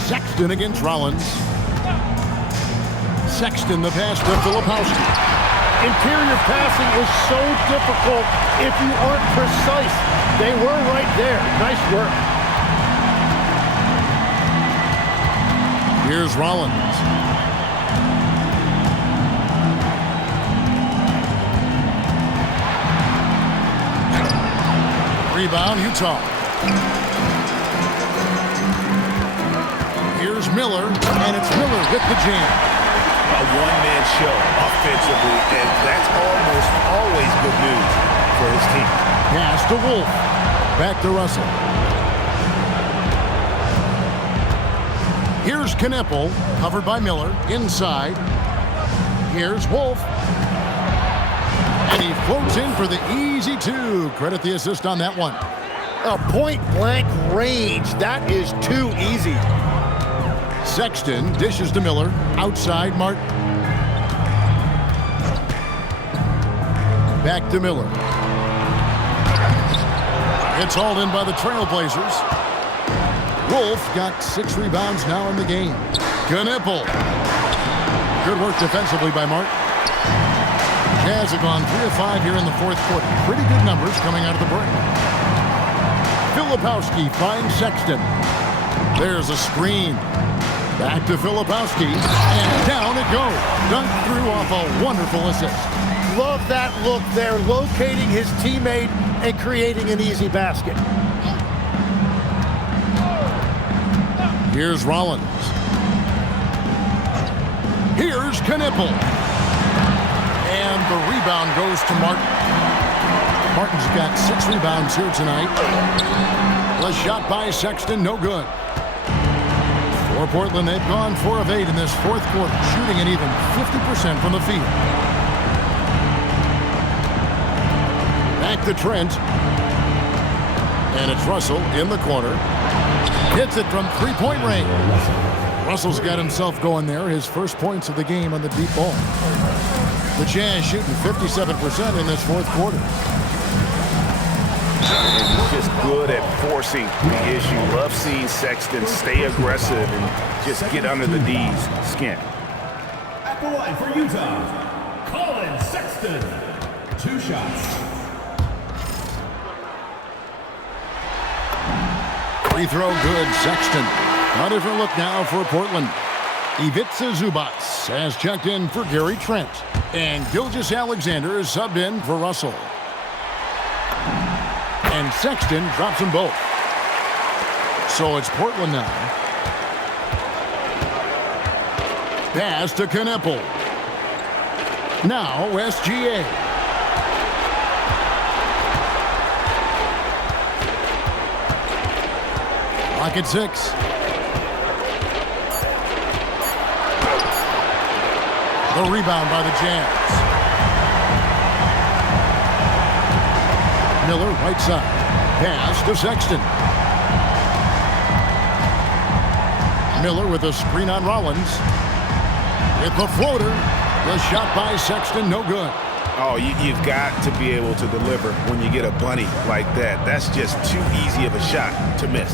Sexton against Rollins. Sexton the pass to Filipowski. Interior passing is so difficult if you aren't precise. They were right there. Nice work. Here's Rollins. Rebound, Utah. Here's Miller, and it's Miller with the jam. A one-man show offensively, and that's almost always good news for his team. Pass to Wolf. Back to Russell. Here's Knipple, covered by Miller, inside. Here's Wolf. And he floats in for the easy two. Credit the assist on that one. A point-blank range. That is too easy. Sexton dishes to Miller. Outside, Martin. Back to Miller. It's hauled in by the Trailblazers. Wolf got 6 rebounds now in the game. Knipple. Good work defensively by Martin. Jazz have gone 3 of 5 here in the fourth quarter. Pretty good numbers coming out of the break. Filipowski finds Sexton. There's a screen. Back to Filipowski. And down it goes. Dunked through off a wonderful assist. Love that look there, locating his teammate and creating an easy basket. Here's Rollins. Here's Knipple. And the rebound goes to Martin. Martin's got 6 rebounds here tonight. The shot by Sexton, no good. For Portland, they've gone 4 of 8 in this fourth quarter, shooting an even 50% from the field. Back to Trent. And it's Russell in the corner. Hits it from 3-point range. Russell's got himself going there. His first points of the game on the deep ball. The Jazz shooting 57% in this fourth quarter. And he's just good at forcing the issue. Love seeing Sexton stay aggressive and just get under the D's skin. At the line for Utah, Colin Sexton. 2 shots. Free throw good, Sexton. A different look now for Portland. Ivica Zubac has checked in for Gary Trent. And Gilgeous-Alexander is subbed in for Russell. And Sexton drops them both. So it's Portland now. Pass to Knipple. Now SGA. Clock at 6. The rebound by the Jazz. Miller, right side. Pass to Sexton. Miller with a screen on Rollins. With the floater. The shot by Sexton, no good. Oh, you've got to be able to deliver when you get a bunny like that. That's just too easy of a shot to miss.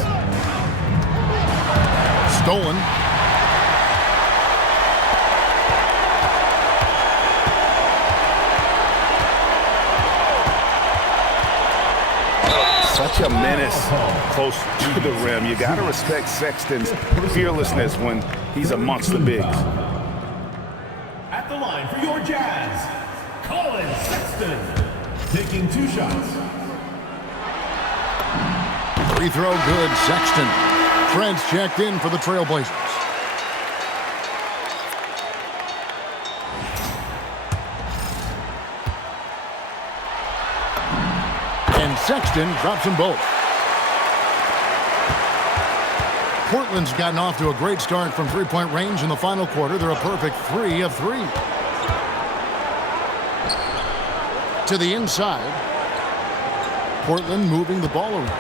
Stolen. Such a menace close to the rim. You got to respect Sexton's fearlessness when he's amongst the bigs. At the line for your Jazz, Colin Sexton. Taking 2 shots. Free throw good, Sexton. Trent's checked in for the Trailblazers. And Sexton drops them both. Portland's gotten off to a great start from 3-point range in the final quarter. They're a perfect 3 of 3. To the inside. Portland moving the ball around.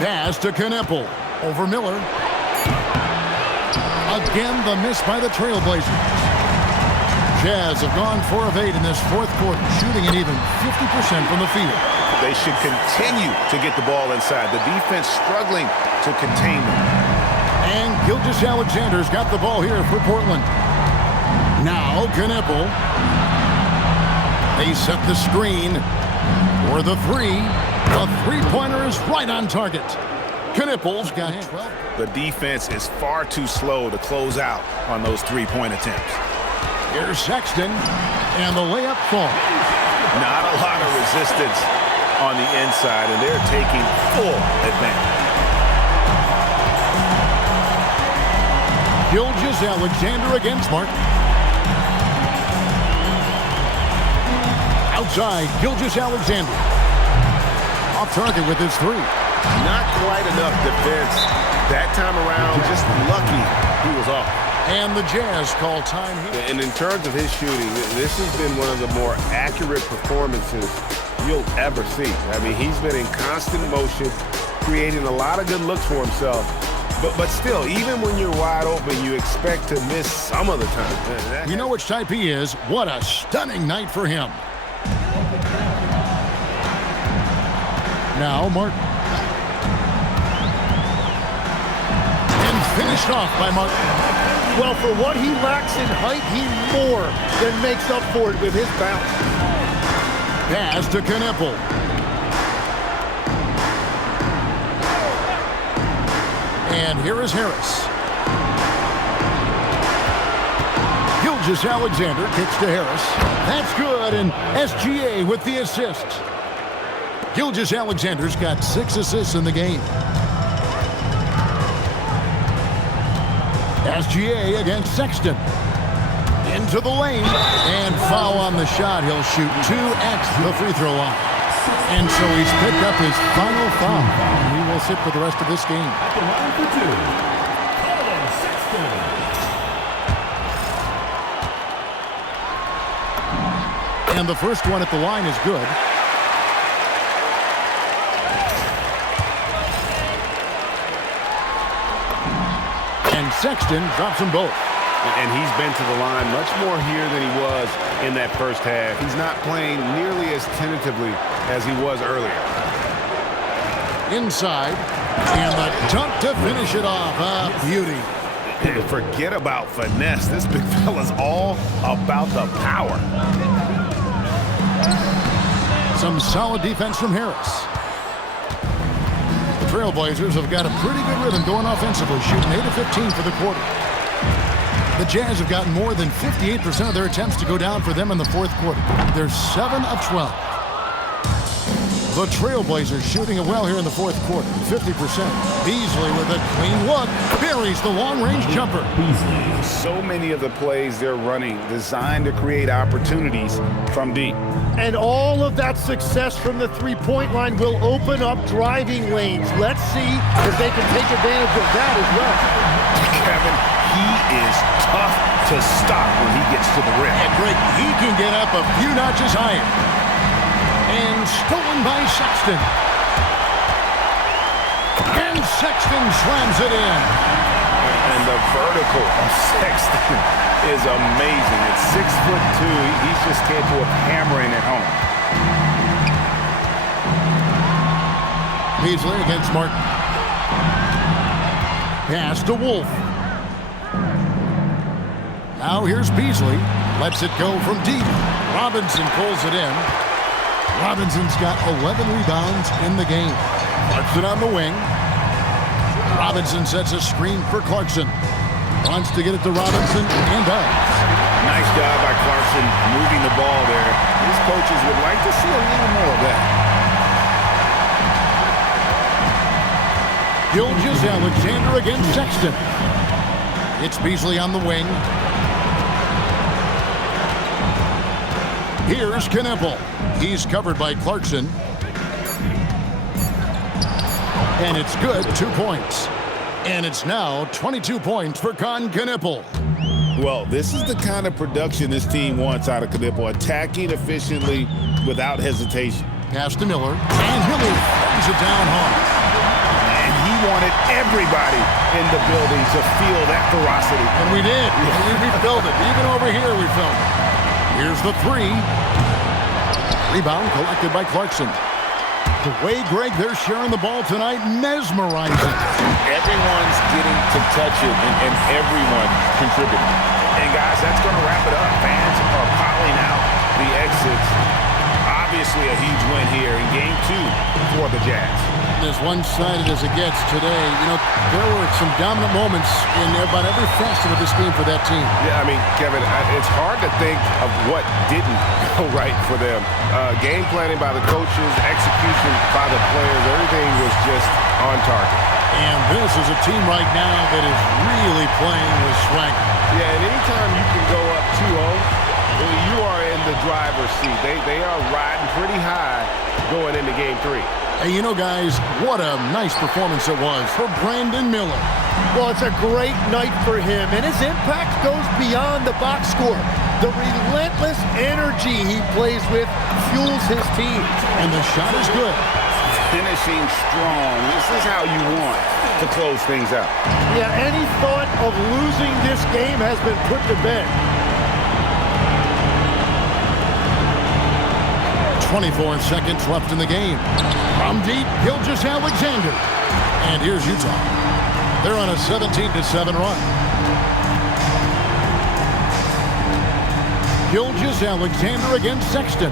Pass to Knipple. Over Miller. Again, the miss by the Trailblazers. Jazz have gone 4 of 8 in this fourth quarter, shooting an even 50% from the field. They should continue to get the ball inside. The defense struggling to contain them. And Gilgeous-Alexander's got the ball here for Portland. Now Knipple. They set the screen for the 3. The 3-pointer is right on target. Knipple's got 12. The defense is far too slow to close out on those 3-point attempts. Here's Sexton, and the layup falls. Not a lot of resistance on the inside, and they're taking full advantage. Gilgeous-Alexander against Martin. Outside, Gilgeous-Alexander. Off target with his 3. Not quite enough defense that time around. Just lucky he was off. And the Jazz call time here. And in terms of his shooting, this has been one of the more accurate performances you'll ever see. I mean, he's been in constant motion, creating a lot of good looks for himself. But still, even when you're wide open, you expect to miss some of the time. You know which type he is. What a stunning night for him. Now, Martin. And finished off by Martin. Well, for what he lacks in height, he more than makes up for it with his bounce. Pass to Knipple. And here is Harris. Gilgeous-Alexander kicks to Harris. That's good, and SGA with the assist. Gilgeous-Alexander's got 6 assists in the game. SGA against Sexton. Into the lane, and foul on the shot. He'll shoot 2x the free throw line. And so he's picked up his final foul. He will sit for the rest of this game. At the line for 2, Colin Sexton. And the first one at the line is good. And Sexton drops them both. And he's been to the line much more here than he was in that first half. He's not playing nearly as tentatively as he was earlier. Inside, and the dunk to finish it off. Beauty. And forget about finesse. This big fella's all about the power. Some solid defense from Harris. The Trailblazers have got a pretty good rhythm going offensively, shooting 8 of 15 for the quarter. The Jazz have gotten more than 58% of their attempts to go down for them in the fourth quarter. They're 7 of 12. The Trailblazers shooting it well here in the fourth quarter, 50%. Beasley with a clean look, buries the long-range jumper. So many of the plays they're running designed to create opportunities from deep. And all of that success from the three-point line will open up driving lanes. Let's see if they can take advantage of that as well. Kevin, he is tough to stop when he gets to the rim. And Greg, he can get up a few notches higher. And stolen by Sexton. And Sexton slams it in. And the vertical of Sexton is amazing. At 6'2", he's just capable of hammering it home. Beasley against Martin. Pass to Wolf. Now here's Beasley. Lets it go from deep. Robinson pulls it in. Robinson's got 11 rebounds in the game. Clarkson on the wing. Robinson sets a screen for Clarkson. Wants to get it to Robinson and does. Nice job by Clarkson moving the ball there. His coaches would like to see a little more of that. Gilgeous-Alexander against Sexton. It's Beasley on the wing. Here's Knipple. He's covered by Clarkson. And it's good, 2 points. And it's now 22 points for Knipple. Well, this is the kind of production this team wants out of Knipple, attacking efficiently without hesitation. Pass to Miller. And Miller throws it down hard. And he wanted everybody in the building to feel that ferocity. And we did. We felt it. Even over here, we felt it. Here's the three. Rebound collected by Clarkson. The way, Greg, they're sharing the ball tonight, mesmerizing. Everyone's getting to touch it, and everyone contributing. And, guys, that's going to wrap it up. Fans are piling out the exits. Obviously a huge win here in Game 2 for the Jazz. As one-sided as it gets today, you know, there were some dominant moments in about every facet of this game for that team. Yeah, I mean, Kevin, it's hard to think of what didn't go right for them. Game planning by the coaches, execution by the players, everything was just on target. And this is a team right now that is really playing with swagger. Yeah, and anytime you can go up 2-0, you are in the driver's seat. They are riding pretty high going into Game 3. Hey, you know, guys, what a nice performance it was for Brandon Miller. Well, it's a great night for him, and his impact goes beyond the box score. The relentless energy he plays with fuels his team. And the shot is good. Finishing strong. This is how you want to close things out. Yeah, any thought of losing this game has been put to bed. 24 seconds left in the game. From deep, Gilgeous-Alexander. And here's Utah. They're on a 17-7 run. Gilgeous-Alexander against Sexton.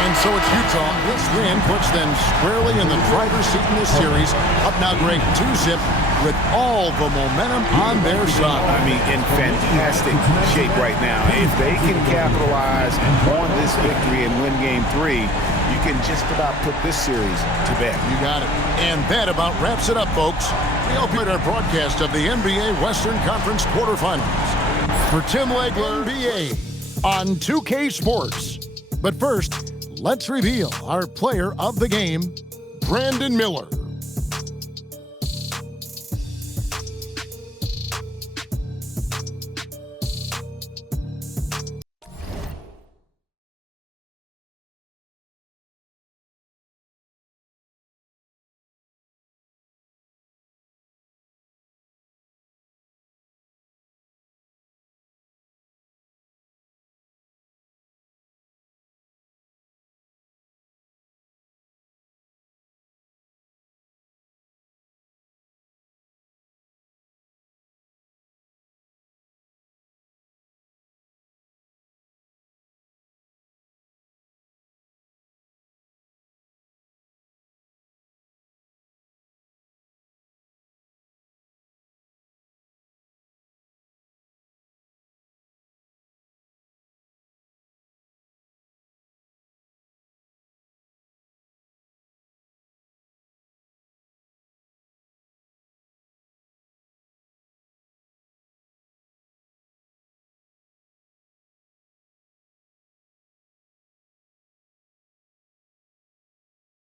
And so it's Utah. This win puts them squarely in the driver's seat in this series. Up now, Greg, 2-zip with all the momentum on their side. I mean, in fantastic shape right now. If they can capitalize on this victory and win Game 3, you can just about put this series to bed. You got it. And that about wraps it up, folks. We opened our broadcast of the NBA Western Conference quarterfinals. For Tim Legler, NBA on 2K Sports. But first, let's reveal our player of the game, Brandon Miller.